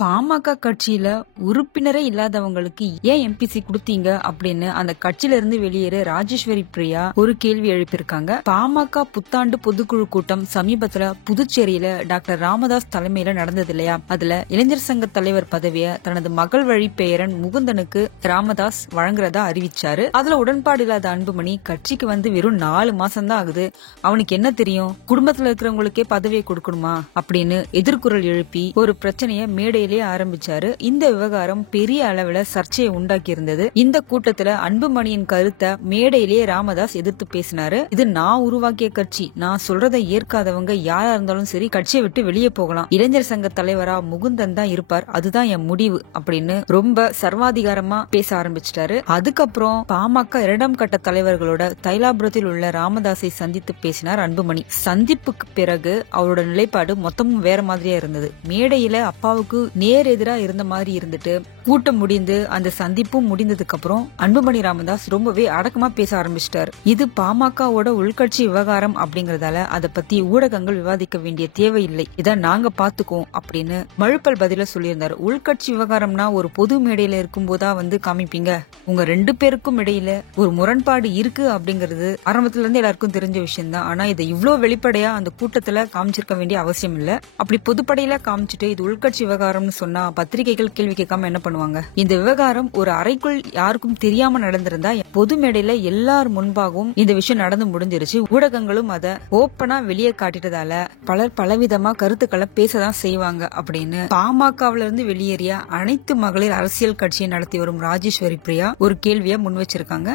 பாமக கட்சியில உறுப்பினரே இல்லாதவங்களுக்கு ஏன் எம்பிசி கொடுத்தீங்க அப்படின்னு அந்த கட்சியில இருந்து வெளியேற ராஜேஸ்வரி பிரியா ஒரு கேள்வி எழுப்பியிருக்காங்க. பாமக புத்தாண்டு பொதுக்குழு கூட்டம் சமீபத்துல புதுச்சேரியில டாக்டர் ராமதாஸ் தலைமையில நடந்தது இல்லையா? அதுல இளைஞர் சங்க தலைவர் பதவியை தனது மகள் வழி பேரன் முகுந்தனுக்கு ராமதாஸ் வழங்குறதா அறிவிச்சாரு. அதுல உடன்பாடு இல்லாத அன்புமணி கட்சிக்கு வந்து வெறும் 4 மாசம் தான் ஆகுது, அவனுக்கு என்ன தெரியும், குடும்பத்துல இருக்கிறவங்களுக்கே பதவியை கொடுக்கணுமா அப்படின்னு எதிர்குரல் எழுப்பி ஒரு பிரச்சனைய மேடையிலே ஆரம்பிச்சாரு. இந்த விவகாரம் பெரிய அளவுல சர்ச்சையை உண்டாக்கி இருந்தது. இந்த கூட்டத்துல அன்புமணியின் கருத்தை மேடையிலேயே ராமதாஸ் எதிர்த்து பேசினாரு. இது நான் உருவாக்கிய கட்சி, நான் சொல்றதை ஏற்காதவங்க யாரா இருந்தாலும் சரி கட்சியை விட்டு வெளியே போகலாம், இளைஞர் சங்க தலைவரா முகுந்தன் தான் இருப்பார், அதுதான் என் முடிவு அப்படின்னு ரொம்ப சர்வாதிகாரமா பேச ஆரம்பிச்சிட்டாரு. அதுக்கப்புறம் பாமக 2ஆம் கட்ட தலைவர்களோட தைலாபுரத்தில் உள்ள ராமதாஸை சந்தித்து பேசினார் அன்புமணி. சந்திப்புக்கு பிறகு அவரோட நிலைப்பாடு மொத்தமும் வேற மாதிரியா இருந்தது. மேடையில அப்பாவுக்கு நேர் எதிரா இருந்த மாதிரி இருந்துட்டு கூட்டம் முடிந்து அந்த சந்திப்பும் முடிந்ததுக்கு அப்புறம் அன்புமணி ராமதாஸ் ரொம்பவே அடக்கமா பேச ஆரம்பிச்சிட்டாரு. இது பாமகவோட உள்கட்சி விவகாரம் அப்படிங்கறதால அதை பத்தி ஊடகங்கள் விவாதிக்க வேண்டிய தேவையில்லை, இதை நாங்க பாத்துக்குவோம் அப்படின்னு மழுப்பல் பதில சொல்லியிருந்தாரு. உள்கட்சி விவகாரம்னா ஒரு பொது மேடையில இருக்கும் போதா வந்து காமிப்பீங்க, உங்க 2 பேருக்கும் இடையில ஒரு முரண்பாடு இருக்கு அப்படிங்கறது ஆரம்பத்துல இருந்து எல்லாருக்கும் தெரிஞ்ச விஷயம் தான். ஆனா இதை இவ்வளவு வெளிப்படையா அந்த கூட்டத்துல காமிச்சிருக்க வேண்டிய அவசியம் இல்ல. அப்படி பொதுப்படையில காமிச்சிட்டு இது உள்கட்சி விவகாரம்னு சொன்னா பத்திரிகைகள் கேள்வி கேட்காம என்ன பண்ணுவாங்க? இந்த விவகாரம் ஒரு அறைக்குள் யாருக்கும் தெரியாம நடந்திருந்தா பொது மேடையில எல்லார் முன்பாகவும் இந்த விஷயம் நடந்து முடிஞ்சிருச்சு. ஊடகங்களும் அதை ஓப்பனா வெளியே காட்டிட்டதால பலர் பலவிதமா கருத்துக்களை பேசதான் செய்வாங்க அப்படின்னு பாமகவில இருந்து வெளியேறிய அனைத்து மகளிர் அரசியல் கட்சியை நடத்தி வரும் ராஜேஸ்வரி பிரியா ஒரு கேள்வியை முன் வச்சிருக்காங்க.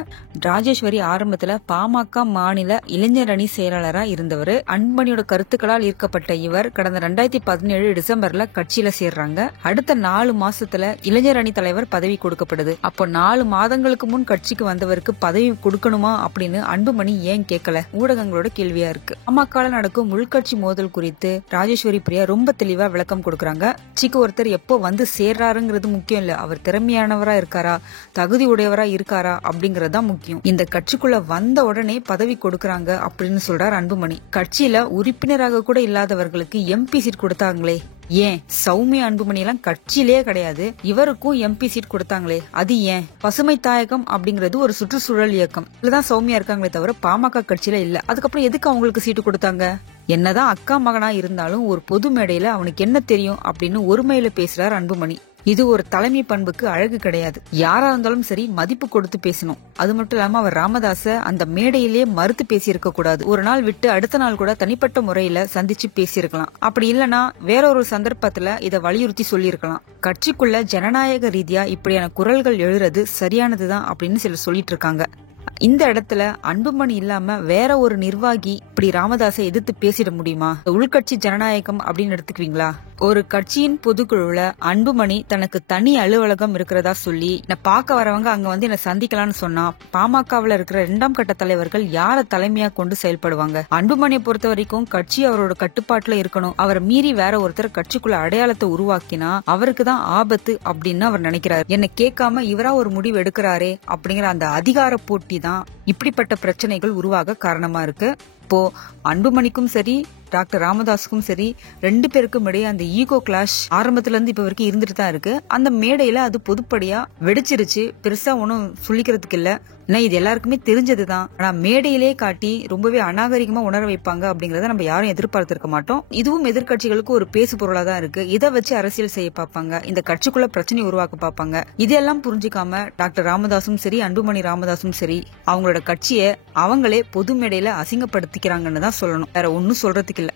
ராஜேஸ்வரி ஆரம்பத்துல பாமக மாநில இளைஞர் அணி செயலாளரா இருந்தவர். அன்புமணியோட கருத்துக்களால் ஈர்க்கப்பட்ட இவர் கடந்த 2017 டிசம்பர்ல கட்சியில சேர்றாங்க. அடுத்த 4 மாசத்துல இளைஞர் அணி தலைவர் பதவி கொடுக்கப்படுது. அப்போ 4 மாதங்களுக்கு முன் கட்சிக்கு வந்தவருக்கு பதவி கொடுக்கணுமா அப்படின்னு அன்புமணி ஏன் கேட்கல? ஊடகங்களோட கேள்வியா இருக்கு. பாமக நடக்கும் உள்கட்சி மோதல் குறித்து ராஜேஸ்வரி பிரியா ரொம்ப தெளிவா விளக்கம் கொடுக்கறாங்க. கட்சிக்கு ஒருத்தர் எப்போ வந்து சேர்றாருங்கிறது முக்கியம் இல்ல, அவர் திறமையானவரா இருக்காரா, தகுதி உடையவரா இருக்காரா அப்படிங்கறதுதான் முக்கியம். இந்த கட்சிக்குள்ள வந்த உடனே பதவி கொடுக்கறாங்க அப்படின்னு சொல்றார் அன்புமணி. கட்சியில உறுப்பினராக கூட இல்லாதவர்களுக்கு எம்பி சீட் கொடுத்தாங்களே, ஏன்? சௌமியா அன்புமணி எல்லாம் கட்சியிலே கிடையாது, இவருக்கும் எம்பி சீட் கொடுத்தாங்களே, அது ஏன்? பசுமை தாயகம் அப்படிங்கிறது ஒரு சுற்றுச்சூழல் இயக்கம், இதுலதான் சௌமியா இருக்காங்களே தவிர பாமக கட்சியில இல்ல. அதுக்கப்புறம் எதுக்கு அவங்களுக்கு சீட்டு கொடுத்தாங்க? என்னதான் அக்கா மகனா இருந்தாலும் ஒரு பொது மேடையில அவனுக்கு என்ன தெரியும் அப்படின்னு ஒருமையில பேசுறார் அன்புமணி. இது ஒரு தலைமை பண்புக்கு அழகு கிடையாது. யாரா இருந்தாலும் சரி மதிப்பு கொடுத்து பேசணும். அது மட்டும் இல்லாம அவர் ராமதாஸ அந்த மேடையிலேயே மறுத்து பேசியிருக்க கூடாது. ஒரு நாள் விட்டு அடுத்த நாள் கூட தனிப்பட்ட முறையில சந்திச்சு பேசியிருக்கலாம். அப்படி இல்லனா வேற ஒரு சந்தர்ப்பத்துல இதை வலியுறுத்தி சொல்லியிருக்கலாம். கட்சிக்குள்ள ஜனநாயக ரீதியா இப்படியான குரல்கள் எழுறது சரியானதுதான் அப்படின்னு சிலர் சொல்லிட்டு இருக்காங்க. இந்த இடத்துல அன்புமணி இல்லாம வேற ஒரு நிர்வாகி இப்படி ராமதாஸை எதிர்த்து பேசிட முடியுமா? உள்கட்சி ஜனநாயகம் அப்படின்னு எடுத்துக்குவீங்களா? ஒரு கட்சியின் பொதுக்குழுல அன்புமணி தனக்கு தனி அலுவலகம் இருக்கிறதா சொல்லி என்ன பார்க்க வரவங்க அங்க வந்து என்ன சந்திக்கலாம்னு சொன்னா பாமகவுல இருக்கிற 2ஆம் கட்ட தலைவர்கள் யார தலைமையா கொண்டு செயல்படுவாங்க? அன்புமணியை பொறுத்த வரைக்கும் கட்சி அவரோட கட்டுப்பாட்டுல இருக்கணும். அவரை மீறி வேற ஒருத்தர் கட்சிக்குள்ள அடையாளத்தை உருவாக்கினா அவருக்கு தான் ஆபத்து அப்படின்னு அவர் நினைக்கிறார். என்ன கேட்காம இவரா ஒரு முடிவு எடுக்கிறாரே அப்படிங்கிற அந்த அதிகார போட்டி தான் இப்படிப்பட்ட பிரச்சனைகள் உருவாக காரணமா இருக்கு. இப்போ அன்புமணிக்கும் சரி டாக்டர் ராமதாஸுக்கும் சரி 2 பேருக்கும் இடையே அந்த ஈகோ கிளாஷ் ஆரம்பத்துல இருந்து இப்ப வரைக்கும் இருந்துட்டு தான் இருக்கு. அந்த மேடையில அது பொதுப்படியா வெடிச்சிருச்சு. பெருசா ஒன்னும் சொல்லிக்கிறதுக்கு இல்ல, இது எல்லாருக்குமே தெரிஞ்சதுதான். ஆனா மேடையிலே காட்டி ரொம்பவே அநாகரிகமா உணர வைப்பாங்க அப்படிங்கறத நம்ம யாரும் எதிர்பார்த்திருக்க மாட்டோம். இதுவும் எதிர்கட்சிகளுக்கு ஒரு பேசு பொருளா தான் இருக்கு. இதை வச்சு அரசியல் செய்ய பார்ப்பாங்க, இந்த கட்சிக்குள்ள பிரச்சனை உருவாக்க பார்ப்பாங்க. இதெல்லாம் புரிஞ்சுக்காம டாக்டர் ராமதாஸும் சரி அன்புமணி ராமதாஸும் சரி அவங்களோட கட்சியை அவங்களே பொது மேடையில அசிங்கப்படுத்திக்கிறாங்கன்னு தான் சொல்லணும். வேற ஒன்னும் சொல்றதுக்கு இல்ல.